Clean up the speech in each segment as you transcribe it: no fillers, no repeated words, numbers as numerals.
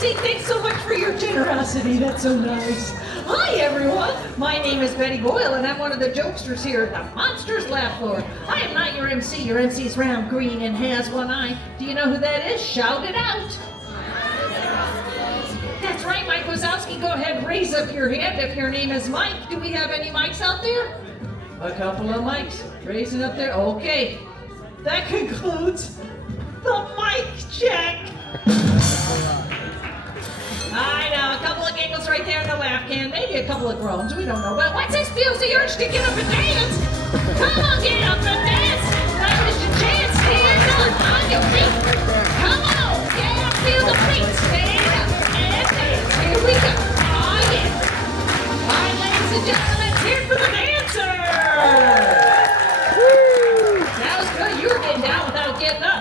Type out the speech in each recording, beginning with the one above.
Susie, thanks so much for your generosity. That's so nice. Hi, everyone. My name is Betty Boyle, and I'm one of the jokesters here at the Monsters Laugh Floor. I am not your MC. Your MC's round, green, and has one eye. Do you know who that is? Shout it out. That's right, Mike Wazowski. Go ahead, raise up your hand if your name is Mike. Do we have any mics out there? A couple of mics. Raising up there. Okay. That concludes the mic check. I know, a couple of giggles right there in the laugh can, maybe a couple of groans, we don't know. But once this feels the urge to get up and dance, come on, get up and dance. Now is your chance, stand up on your feet. Come on, get up, feel the beat, stand up and dance. Here we go, oh yeah. All right, ladies and gentlemen, let's hear it for the dancer. That was good, you were getting down without getting up.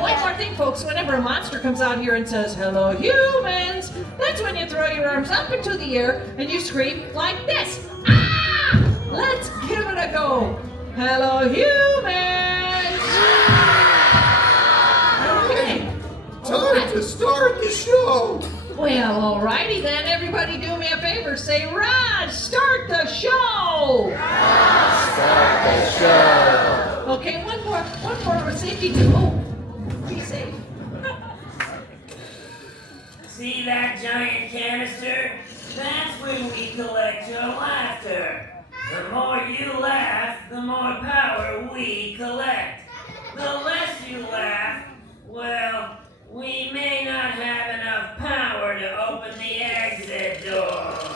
One more thing, folks. Whenever a monster comes out here and says, hello, humans, that's when you throw your arms up into the air and you scream like this. Ah! Let's give it a go. Hello, humans. Okay. Time to start the show. Well, alrighty then. Everybody do me a favor. Say, Rod, start the show. Start the show. Okay, one more safety too. Oh. Be safe. See that giant canister? That's when we collect your laughter. The more you laugh, the more power we collect. The less you laugh, well, we may not have enough power to open the exit doors.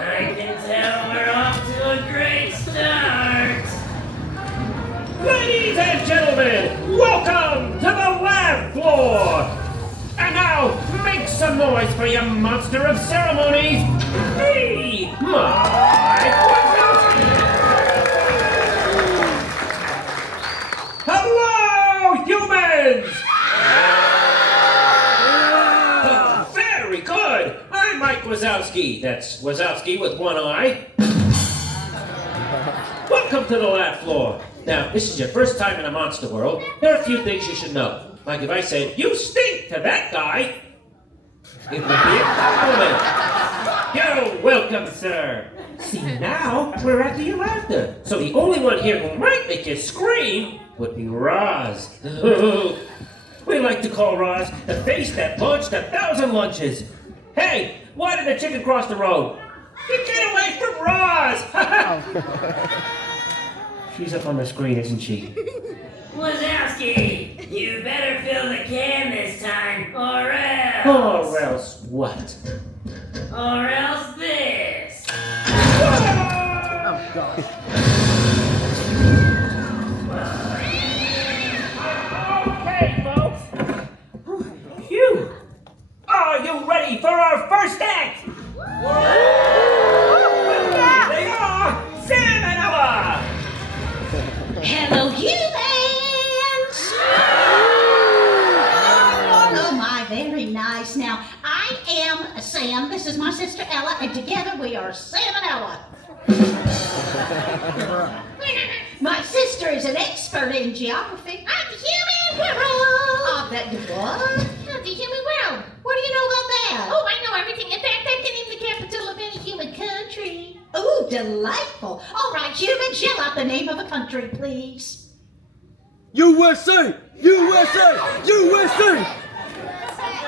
I can tell we're off to a great start. Ladies and gentlemen, welcome to the Laugh Floor. And now, make some noise for your monster of ceremonies, me, Mike Wazowski. Hello, humans! Very good. I'm Mike Wazowski. That's Wazowski with one eye. Welcome to the Laugh Floor. Now, this is your first time in a monster world. There are a few things you should know. Like if I said, you stink to that guy, it would be a compliment. You're welcome, sir. See, now we're after your laughter. So the only one here who might make you scream would be Roz. We like to call Roz the face that launched 1,000 lunches. Hey, why did the chicken cross the road? You get away from Roz! She's up on the screen, isn't she? Wazowski, you better fill the can this time, or else. Or else what? Or else this. Oh, gosh. Okay, folks. Phew. Are you ready for our first act? Yeah. They are Sam and Ella. Hello, humans! Oh, my, very nice. Now, I am Sam, this is my sister Ella, and together we are Sam and Ella. My sister is an expert in geography. I'm the human world! What? The human world. What do you know about that? Oh, I know everything. In fact, I can name the capital of any human country. Ooh, delightful. All right, humans, yell out the name of a country, please. USA! USA! USA!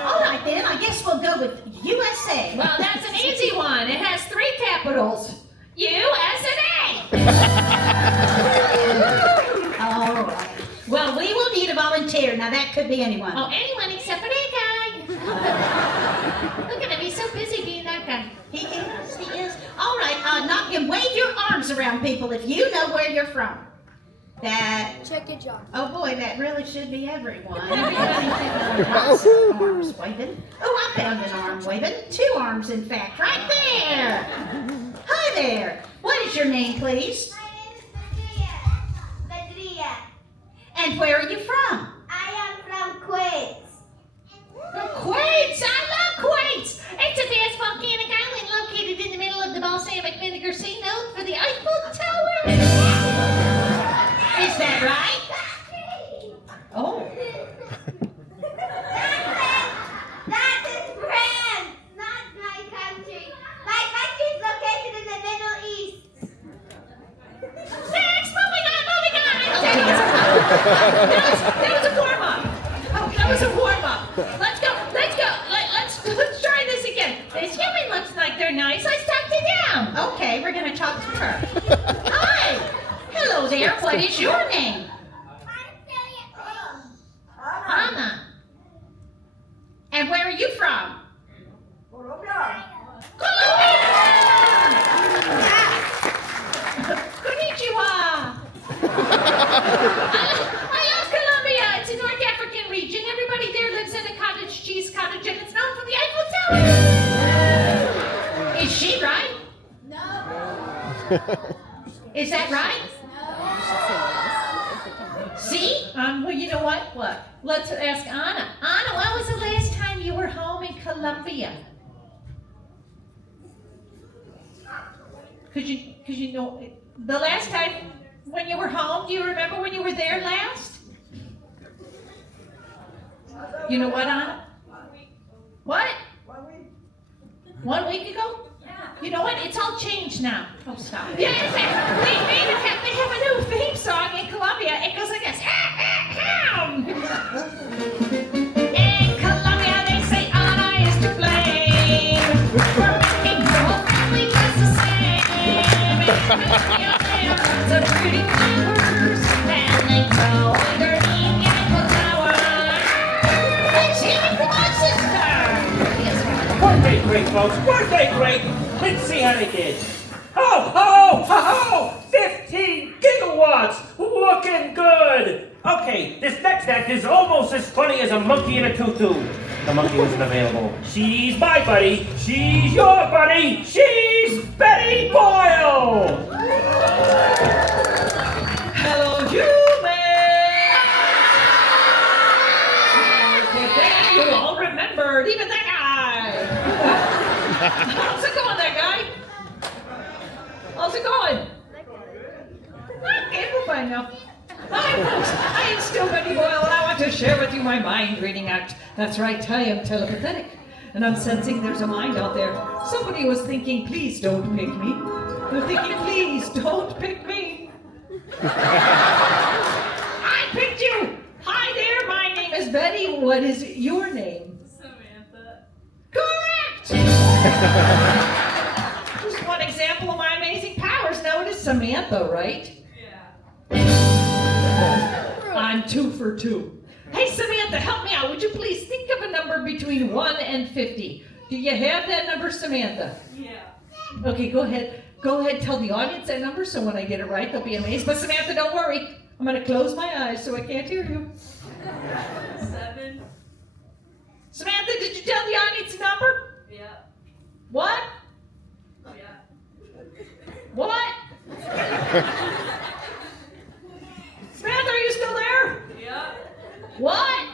All right, then, I guess we'll go with USA. Well, that's an easy one. It has 3 capitals. USA! All right. Well, we will need a volunteer. Now, that could be anyone. Oh, anyone except for that guy. Look at him. He's so busy being that guy. He is. All right, knock him. Wave your arms around, people, if you know where you're from. That. Check it, John. Oh, boy, that really should be everyone. Everybody should know arms waving. Oh, I found an arm waving. 2 arms, in fact, right there. Hi there. What is your name, please? My name is Badria. And where are you from? I am from Kuwait. Kuwait! I love Kuwait! It's a vast volcanic island located in the middle of the balsamic vinegar sea, known for the Eiffel Tower. That was a warm-up. Oh, that was a warm-up. Let's go. Let's try this again. This human looks like they're nice. Let's talk to them. Okay, we're gonna talk to her. Hi. Hello there. What is your name? Anna. And where are you from? Colombia. Konnichiwa. I love Colombia. It's a North African region. Everybody there lives in a cottage cheese cottage, and it's known for the Eiffel Tower. Is she right? No. Is that right? See? Well, you know what? What? Let's ask Anna. Anna, when was the last time you were home in Colombia? Cause you know, the last time when you were home, do you remember when you were there last? You know what, Anna? What? 1 week ago? You know what? It's all changed now. Oh, stop. Yeah, in fact, they have a new theme song in Colombia. It goes like this. In Colombia, they say Anna is to blame for making the whole family dress the same. It's a pretty flowers, and they grow underneath the Eiffel Tower. Let's hear it from our sister. Weren't they great, folks? Weren't they great? Let's see how they did. Oh! 15 gigawatts! Looking good! Okay, this next act is almost as funny as a monkey in a tutu. The monkey wasn't available. She's my buddy. She's your buddy. She's Betty Boyle! Hello, human! Today you all remembered, even that guy! How's it going, that guy? How's it going? Okay, we're fine now. Hi, folks. I am still Betty Boyle, and I want to share with you my mind-reading act. That's right, I am telepathetic, and I'm sensing there's a mind out there. Somebody was thinking, please don't pick me. They're thinking, please don't pick me. I picked you. Hi there, my name is Betty. What is your name? Samantha. Correct! Just one example of my amazing powers. Now it is Samantha, right? Yeah. I'm 2 for 2. Hey, Samantha, help me out. Would you please think of a number between 1 and 50? Do you have that number, Samantha? Yeah. Okay, go ahead. Go ahead, tell the audience that number, so when I get it right, they'll be amazed. But Samantha, don't worry. I'm going to close my eyes so I can't hear you. 7. Samantha, did you tell the audience a number? Yeah. What? Yeah. What? Samantha, are you still there? Yeah. What?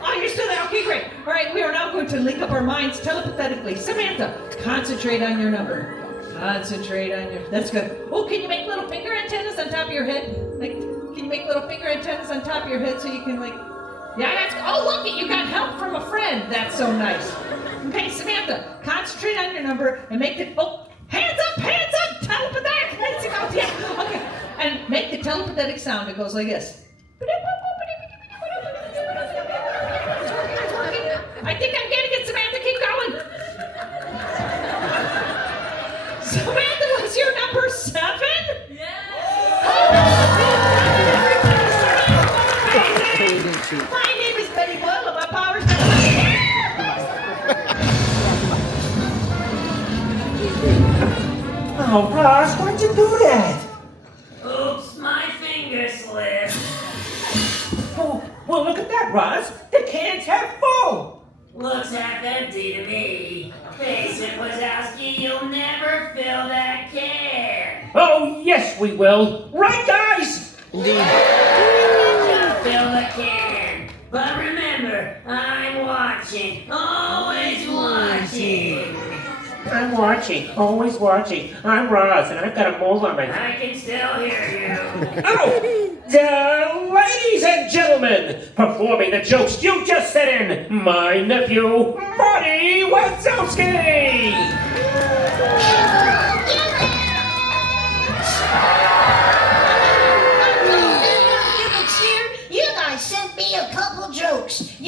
Oh, you're still there. Okay, great. All right, we are now going to link up our minds telepathetically. Samantha, concentrate on your number. Concentrate on your... That's good. Oh, can you make little finger antennas on top of your head? Like, can you make little finger antennas on top of your head so you can, like... Yeah, that's... Oh, look, you got help from a friend. That's so nice. Okay, Samantha, concentrate on your number and make it... Oh, hands up, telepathetic. Yeah, okay. And make the telepathetic sound. It goes like this. I think I'm getting it, Samantha. Keep going. Samantha, was your number 7? My name is Betty Boyle, and my power's Oh, Ross, why'd you do that? Oops, my finger slipped. Oh, well, look at that, Ross. The can's half full. Looks half empty to me. Face it, Wazowski, you'll never fill that can. Oh, yes, we will. Right, guys? Fill the can. But remember, I'm watching. Always watching. I'm watching, always watching. I'm Ross, and I've got a mole on my head. I can still hear you. Oh! Ladies and gentlemen, performing the jokes you just sent in, my nephew, Marty Wazowski!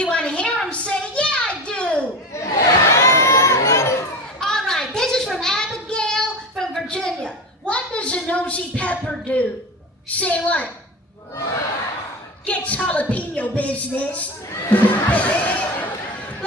You want to hear them say, yeah, I do. All right, this is from Abigail from Virginia. What does a nosy pepper do? Say what? Gets jalapeno business. When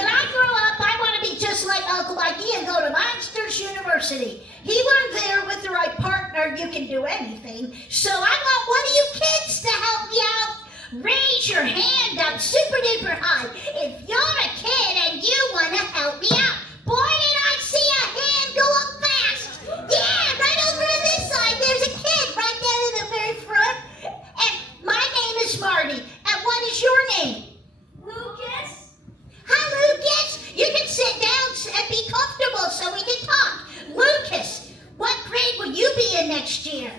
I grow up, I want to be just like Uncle Mikey and go to Monsters University. He learned there with the right partner, you can do anything. So I want one of you kids to help me out. Raise your hand up super duper high if you're a kid and you want to help me out. Boy, did I see a hand go up fast. Yeah, right over on this side, there's a kid right down in the very front. And my name is Marty. And what is your name? Lucas. Hi, Lucas. You can sit down and be comfortable so we can talk. Lucas, what grade will you be in next year?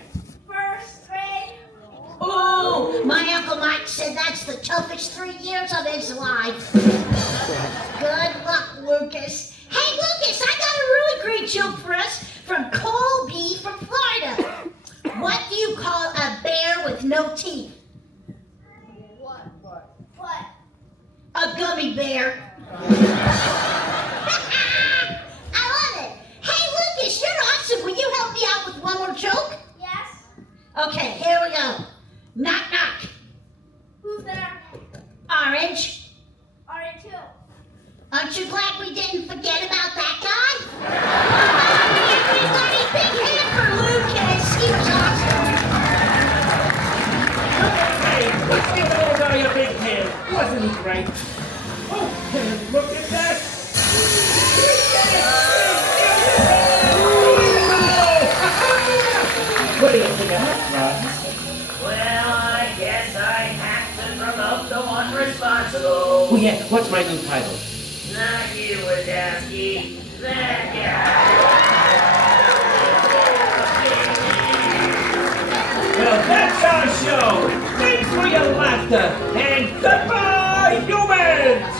First grade. Oh, my Uncle Mike said that's the toughest 3 years of his life. Good luck, Lucas. Hey, Lucas, I got a really great joke for us from Colby from Florida. What do you call a bear with no teeth? What? What? A gummy bear. I love it. Hey, Lucas, you're awesome. Will you help me out with one more joke? Yes. Okay, here we go. Knock, knock. Who's there? Orange. Orange too. Aren't you glad we didn't forget about that guy? Everybody, big hand for Lucas. He was awesome. Hey, let's give the little guy a big hand. Wasn't he great? Oh, and look at that. What do you think of that, Rod? Well, I guess I have to promote the one responsible. Oh yeah, what's my new title? Not you, Wazowski. That guy. Well, that's our show. Thanks for your laughter, and goodbye, humans!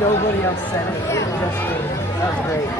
Nobody else said it. Just me. That was great.